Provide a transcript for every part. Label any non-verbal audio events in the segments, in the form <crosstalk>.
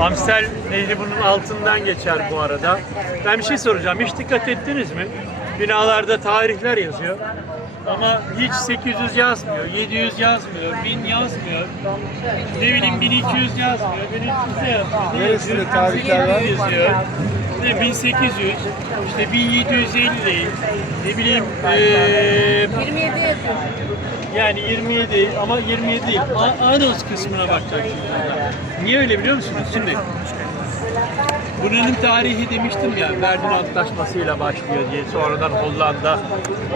Amstel Nehri bunun altından geçer bu arada. Ben bir şey soracağım. Hiç dikkat ettiniz mi? Binalarda tarihler yazıyor. Ama hiç 800 yazmıyor, 700 yazmıyor, 1000 yazmıyor. Ne bileyim 1200 yazmıyor, 1300 de yazmıyor. Ne Neresinde yazıyor? tarihler var? 1700 yazıyor. Ne 1800, işte 1750, ne bileyim eee 27 yazıyor. yani 27 ama 27 değil. Anos kısmına bakacaksınız. Niye öyle biliyor musunuz? Şimdi Buranın tarihi demiştim ya Verdun Antlaşması'yla başlıyor diye. Sonradan Hollanda.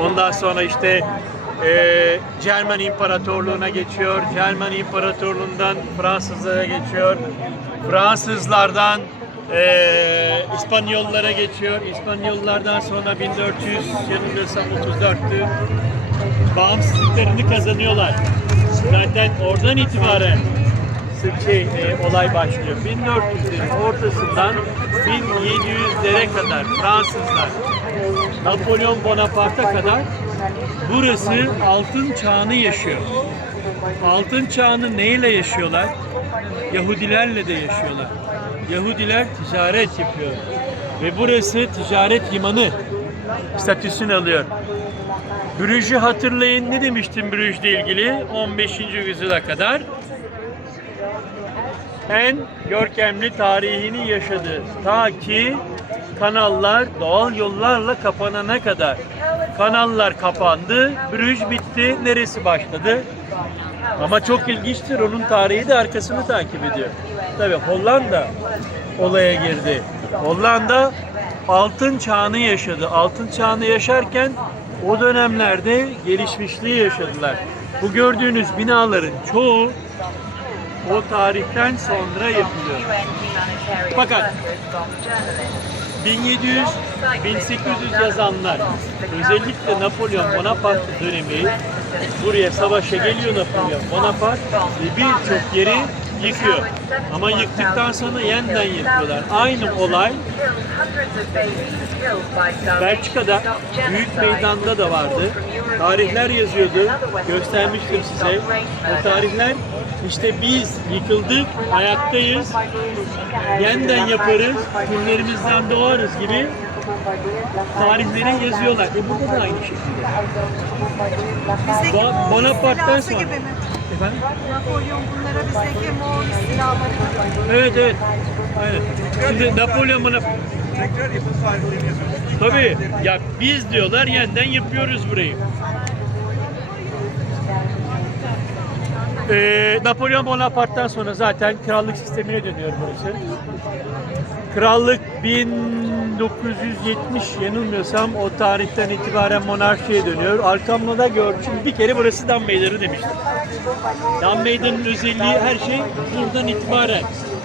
Ondan sonra işte eee Cermen İmparatorluğu'na geçiyor. Cermen İmparatorluğu'ndan Fransızlara geçiyor. Fransızlardan eee İspanyollara geçiyor. İspanyollardan sonra 1400 yanılmıyorsam 34'tü bağımsızlıklarını kazanıyorlar. Zaten oradan itibaren şey, e, olay başlıyor. 1400'lerin ortasından 1700'lere kadar Fransızlar Napolyon Bonaparte'a kadar burası altın çağını yaşıyor. Altın çağını neyle yaşıyorlar? Yahudilerle de yaşıyorlar. Yahudiler ticaret yapıyor. Ve burası ticaret limanı statüsünü alıyor. Brüj'ü hatırlayın. Ne demiştim Brüj'le ilgili? 15. yüzyıla kadar en görkemli tarihini yaşadı. Ta ki kanallar doğal yollarla kapanana kadar. Kanallar kapandı, Brüj bitti, neresi başladı? Ama çok ilginçtir, onun tarihi de arkasını takip ediyor. Tabii Hollanda olaya girdi. Hollanda altın çağını yaşadı. Altın çağını yaşarken o dönemlerde gelişmişliği yaşadılar. Bu gördüğünüz binaların çoğu o tarihten sonra yapılıyor. Fakat 1700 1800 yazanlar özellikle Napolyon Bonaparte dönemi buraya savaşa geliyor Napolyon Bonaparte ve birçok yeri yıkıyor. Ama yıktıktan sonra yeniden yapıyorlar. Aynı olay Belçika'da büyük meydanda da vardı. Tarihler yazıyordu. Göstermiştim size. O tarihler işte biz yıkıldık, ayaktayız, yeniden yaparız, günlerimizden doğarız gibi tarihlere yazıyorlar. E burada da aynı şekilde. Bizdeki Moğol Bonaparte'den sonra. gibi mi? Efendim? Napolyon bunlara bizdeki Moğol istilaları gibi. Evet evet. Aynen. Şimdi Napolyon bana Tekrar yapım tarihlerini yazıyoruz. Tabii ya biz diyorlar yeniden yapıyoruz burayı. Ee, Napolyon Bonaparte'dan sonra zaten krallık sistemine dönüyor burası. Krallık 1970 yanılmıyorsam o tarihten itibaren monarşiye dönüyor. Arkamda da gördüm. Bir kere burası Dam Meydanı demiştim. Dam Meydanı'nın özelliği her şey buradan itibaren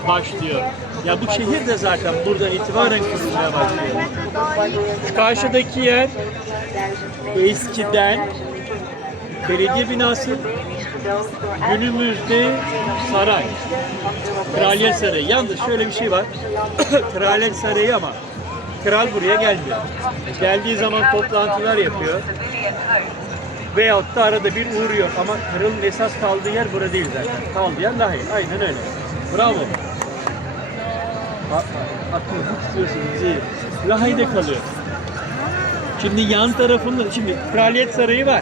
başlıyor. Ya bu şehir de zaten buradan itibaren kurulmaya başlıyor. Şu karşıdaki yer eskiden belediye binası günümüzde saray. Kraliyet Sarayı. Yalnız şöyle bir şey var. <coughs> Kraliyet Sarayı ama kral buraya gelmiyor. Geldiği zaman toplantılar yapıyor. Veyahut da arada bir uğruyor ama kralın esas kaldığı yer burada değil zaten. Kaldığı yer Lahey. Aynen öyle. Bravo. Aklınızı tutuyorsunuz iyi. Lahey'de kalıyor. Şimdi yan tarafında, şimdi Kraliyet Sarayı var.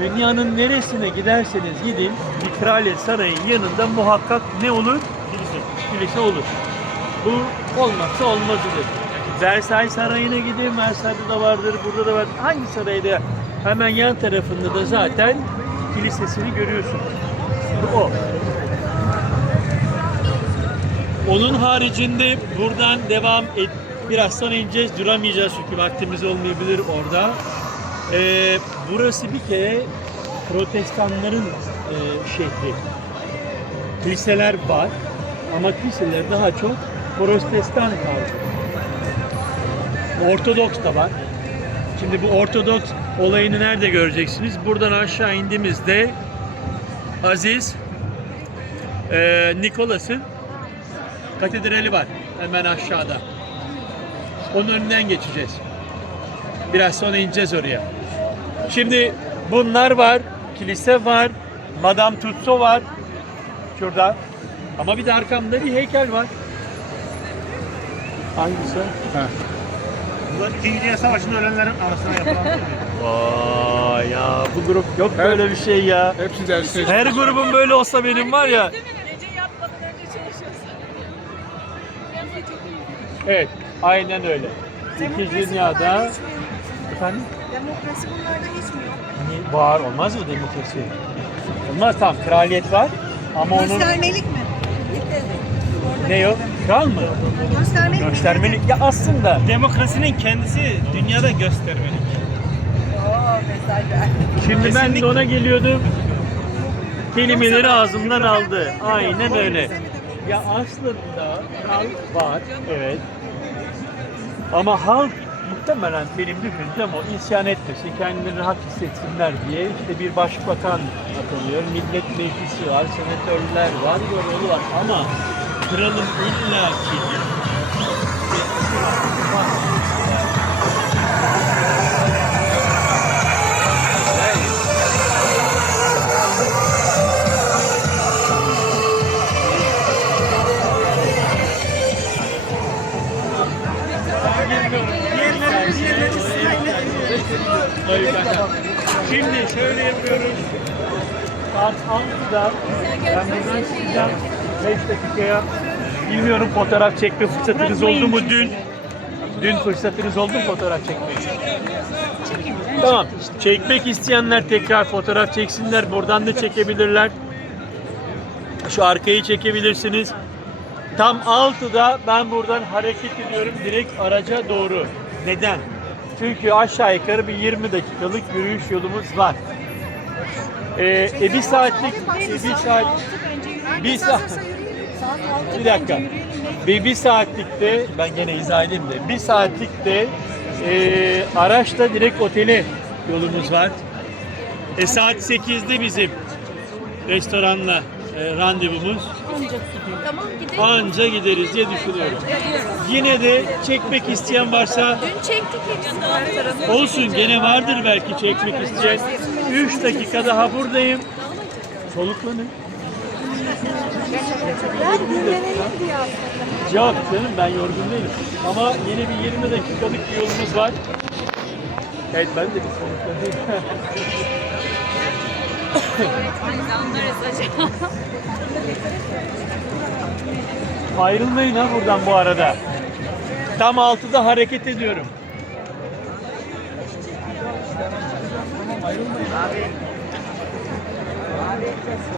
Dünyanın neresine giderseniz gidin, bir Kraliyet Sarayı'nın yanında muhakkak ne olur? Kilise. Kilise olur. Bu olmazsa olmazıdır. Versailles Sarayı'na gidin, Versailles'de de vardır, burada da var. Hangi sarayda? Hemen yan tarafında da zaten kilisesini görüyorsunuz. Bu o. Onun haricinde buradan devam et. Biraz sonra ineceğiz. Duramayacağız çünkü vaktimiz olmayabilir orada. Ee, burası bir kere protestanların e, şehri. Kiliseler var ama kiliseler daha çok protestan tarzı. Ortodoks da var. Şimdi bu Ortodoks olayını nerede göreceksiniz? Buradan aşağı indiğimizde Aziz e, Nikolas'ın katedrali var hemen aşağıda. Onun önünden geçeceğiz. Biraz sonra ineceğiz oraya. Şimdi bunlar var, kilise var, Madame Tussauds var şurada. Ama bir de arkamda bir heykel var. Hangisi? Bu da İkinci Dünya Savaşı'nda ölenlerin arasına yapılan değil <laughs> mi? Vay ya bu grup yok böyle bir şey ya. Hepsi derste. Her grubun böyle olsa benim var ya. Gece yatmadan önce çalışıyorsun. Evet, aynen öyle. İkinci Dünya'da efendim Demokrasi bunlarda hiç mi yok? Ni- var olmaz mı demokrasi? Olmaz tamam kraliyet var ama onun Göstermelik mi? ne yok? Kral mı? Göstermelik mi? Göstermelik ya aslında Demokrasinin kendisi dünyada göstermelik. Oo mesaj ver. Şimdi ben de ona geliyordum. Kelimeleri ağzımdan aldı. Aynen öyle. Ya aslında kral var, evet. Ama halk muhtemelen benim düşüncem o isyan etmesin, kendilerini rahat hissetsinler diye işte bir başbakan atılıyor, millet meclisi var, senatörler var, yolu var. Ama kralın illaki Hayır, Şimdi şöyle yapıyoruz. Saat 6'da ben buradan çıkacağım. 5 dakikaya bilmiyorum fotoğraf çekme fırsatınız oldu mu dün? Dün fırsatınız oldu mu fotoğraf çekmek? Tamam. Çekmek isteyenler tekrar fotoğraf çeksinler. Buradan da çekebilirler. Şu arkayı çekebilirsiniz. Tam 6'da ben buradan hareket ediyorum direkt araca doğru. Neden? Çünkü aşağı yukarı bir 20 dakikalık yürüyüş yolumuz var. Ee, e, bir saatlik, e, bir saat, bir saat, bir dakika. Bir, bir saatlikte, ben gene izah edeyim de, bir saatlikte e, araçla direkt otele yolumuz var. E, saat 8'de bizim restoranla e, randevumuz. Tamam gidelim. Anca gideriz diye düşünüyorum. Yine de çekmek isteyen varsa Dün çektik hepsini. olsun gene vardır belki çekmek isteyen. 3 dakika daha buradayım. Soluklanın. Yok canım ben yorgun değilim. Ama yine bir 20 dakikalık bir yolumuz var. Evet ben de bir soluklanayım. <laughs> Anlarız acaba. Ayrılmayın ha buradan bu arada. Tam 6'da hareket ediyorum.